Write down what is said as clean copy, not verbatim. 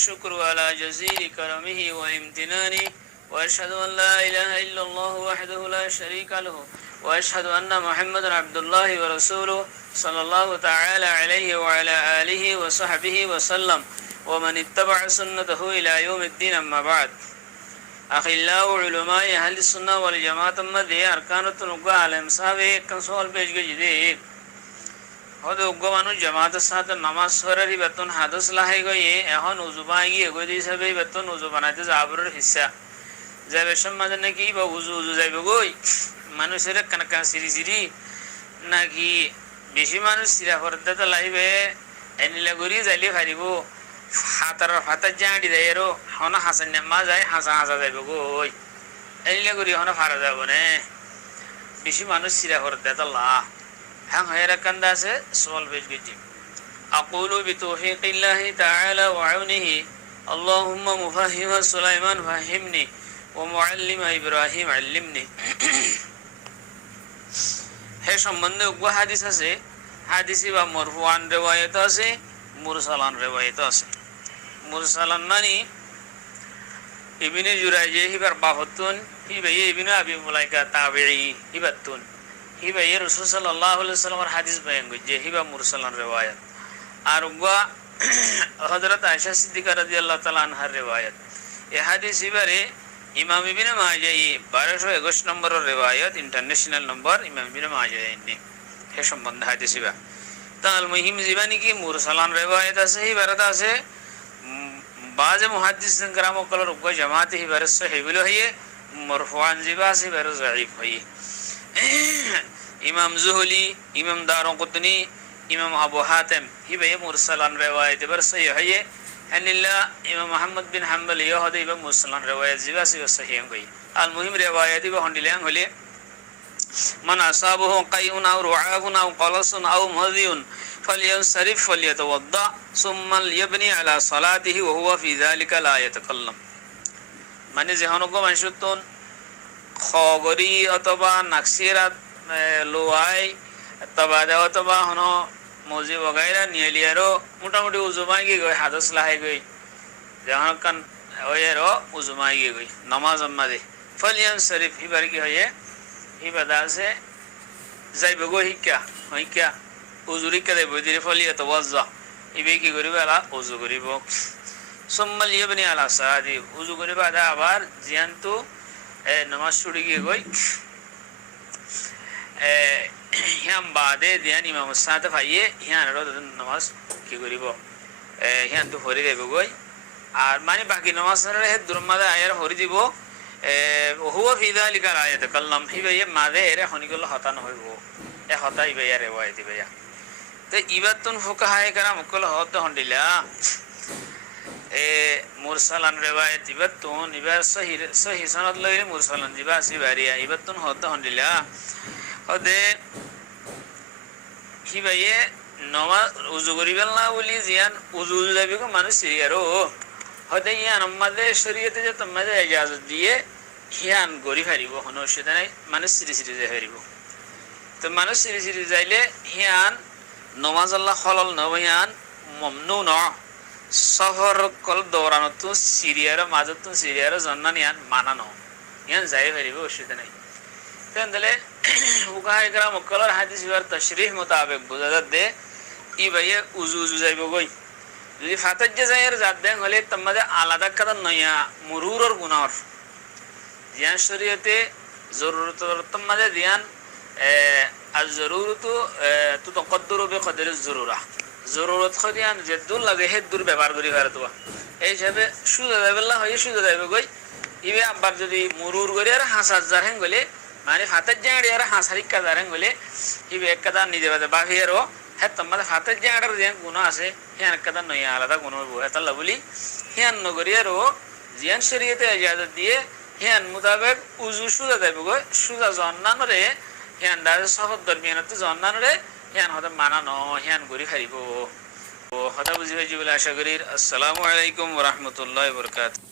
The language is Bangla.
والشكر على جزيل كرمه وامتنانه وأشهد أن لا إله إلا الله وحده لا شريك له وأشهد أن محمدا عبد الله ورسوله صلى الله تعالى عليه وعلى آله وصحبه وسلم ومن اتبع سنته إلى يوم الدين. أما بعد، أخلاء علماء أهل السنة والجماعة مدي أركان التنقى على مساوي كان سؤال بيج جديد হয়তো উগ্র মানুষ জামাতের সাথে নামাজ পড়ারই বেতন হাদস লাহাই গিয়ে এখন উজু বানাই এগোই হিসাবে বেতন উজু বানাইতে যাবরের হিসা যাবে সমাজে নাকি বা উজু উজু যাইব গই মানুষের কানকা সিরি সিরি নাকি বেশি মানুষ সিরা করতে তো লাইবে এনিলা গড়ি যাইলে ফারিব হাতার হাতার জাঁড়ি দেয় এরো হন হাসান নেমা যায় হাসা হাসা যাইব গই এনিলা গড়ি হন ফারা যাব না বেশি মানুষ সিরা করতে তো লা هم هيرا كنداسه سؤال بيجي أقول بتوفيق الله تعالى وعونه اللهم مفهم سليمان فهمني ومعلم إبراهيم علمني. হে সম্বন্ধে উগ্র হাদিস আছে, হাদিসি বা মরফুআন রিওয়ায়াত আছে, মুরসালান রিওয়ায়াত আছে. মুরসালান মানে ইবনে জুরাইজে হিবার বাহতুন হিবে ইবনে আবি মুলাইকা তাবিঈ হিবাতুন হিবা এ রাসূল সাল্লাল্লাহু আলাইহি ওয়াসাল্লামের হাদিস বয়ান করছে হিবা মুরসালান রিওয়ায়াত আর উগ্র হযরত আয়েশা সিদ্দিকা রাদিয়াল্লাহু তাআলা আনহার রিওয়ায়াত. এই হাদিস হিবারে ইমাম ইবনে মাজাহ 1221 নম্বরের রিওয়ায়াত ইন্টারন্যাশনাল নম্বর ইমাম ইবনে মাজাহ এনে হে সম্বন্ধে হাদিস হিবা তাল মুহিম জীবানী কি মুরসালান রিওয়ায়াত আছে হিবারত আছে বাজে মুহাদ্দিসিন کرام কলর উগ্র জামাত হিবার সহিহ বলে হইয়ে মারফুআন জিবা আছে হিবার যায়ীফ হইয়ে. ইমাম জুহলি, ইমাম দারুকুতনি, ইমাম আবু হাতিম হিবে মুরসালান রিওয়ায়াত বার সহিহ হইয়ে আনিল্লাহ ইমাম আহমদ বিন হাম্বল ইহদ ইমাম মুরসালান রিওয়ায়াত জিবা সহিহ হই. আল মুহিম রিওয়ায়াত ইবা হন্ডিলাং হলে মান আসাবহু কাইউন আও রুআবুন আও কলাসুন আও মাযিউন ফালইয়ানসারিফ ফালইয়াতাওয়াদ্দা সুম্মা লিয়াবনি আলা সালাতিহি ওয়া হুয়া ফি যালিকা লা ইয়াতাকাল্লাম. মানে যেহনক মানুষতন খগরি অথবা নাকসিরাত লোয়াই অথবা হন মজি বগাইরা নিয়ে লিয়ারও মোটামুটি উজুমাই গিয়ে গই হাদস লাহাই গই যেমন কান ওয়েরও উজুমাই গিয়ে গই নামাজ আম্মাদে ফলিয়ান শরীফ হিবার কি হয়ে হিবাদা আছে যাইব গো হিক্কা উজুরিকা দেব দিরে ফলিয়া তো ওয়াজ্জা ইবে কি করিব আলা উজু করিব সুম্মা লিয়াবনি আলা সাদি উজু করিব আদা আবার জিয়ান্তু নামাজ ছুটি গিয়ে গই হিয়াম বাদে দিয়ান ইমাম সাথে ভাইয়ে হিয়ান নামাজ কি করিব হিয়ান তো হরি দেব গই আর মানে বাকি নামাজ হে দুরমাদে আয়ার হরি দিব হুয়া ফি যালিকা লা ইয়াতাকাল্লাম হিবে মাদে এরে হনিগুলো হতা নহইব এ হতা ইবে ইয়ার রিওয়ায়াত দিবে তো ইবাতুন ফুকাহায়ে کرام কল হত হন্ডিলা মুরসালান রিওয়ায়াত ইবাতুন ইবার সহিহ সনদ লইলে মুরসালান জিবা সিবারিয়া ইবাতুন হত হন্ডিলা হদে হিবায়ে নামাজ উযু করিবেল না বলি জিয়ান উযু যাবে কো মানুষ সিরিয়ারো হদে ইয়ান আমাদের শরীয়তে যে তোমাদের ইজাজত দিয়ে হিয়ান গরি ফারিব হনো সেটা নাই মানুষ সিরি সিরি যাই ফারিব. তো মানুষ সিরি সিরি যাইলে হিয়ান নামাজ আল্লাহ খলল নবয়ান মমনু ন সফর কল দৌড়ানো সিরিয়ার মাজত সিরিয়ার জন্নান ইয়ান মানানো ইয়ান যাই ফারিব সেটা নাই. তাহলে ফুকাহায়ে کرام কলর হাদিস ওয়ার তাশরীহ মোতাবেক বুঝাত দে ই ভাইয়ে উজু উজু যাইব গই যদি ফাতাজ যায়ের জাত দেন হলে তোমাদের আলাদা কাদা নয়া মুরুরর গুনাহর জিয়ান শরীয়তে জরুরত তোমাদের দিয়ান আল জরুরতু তুতাকদ্দরু বিকদরি জরুরা জরুরত খদিয়ান যে দূর লাগে হে দূর ব্যবহার করি পারে এই হিসাবে সুজা যাইবেল্লা হয়ে সুজা যাইব গই ইবে আবার যদি মুরুর করে আর হাসার জারেন গলে মানে ফাতাজ জাঁড়ি আর হাসারিকা জারেন গলে ইবে একদা নিজে বাদে বাহিরও হ্যাঁ তোমাদের ফাতাজ জাঁড়ার যে গুনাহ আছে হিয়ান একদা নয়া আলাদা গুনাহ হইব এতাল্লা বলি হিয়ান নগরিয়ারও জিয়ান শরীয়তে ইজাজত দিয়ে হিয়ান মোতাবেক উজু সুজা যাইব গই সুজা জন্নানরে হিয়ান দার সহদ দরমিয়ানতে জন্নানরে হিয়ান হতে মানানো হিয়ান গরি ফারিব হতা বুঝি হইজি বলে আশা করি. আসসালামু আলাইকুম ওয়া রাহমাতুল্লাহি ওয়া বারাকাতুহু.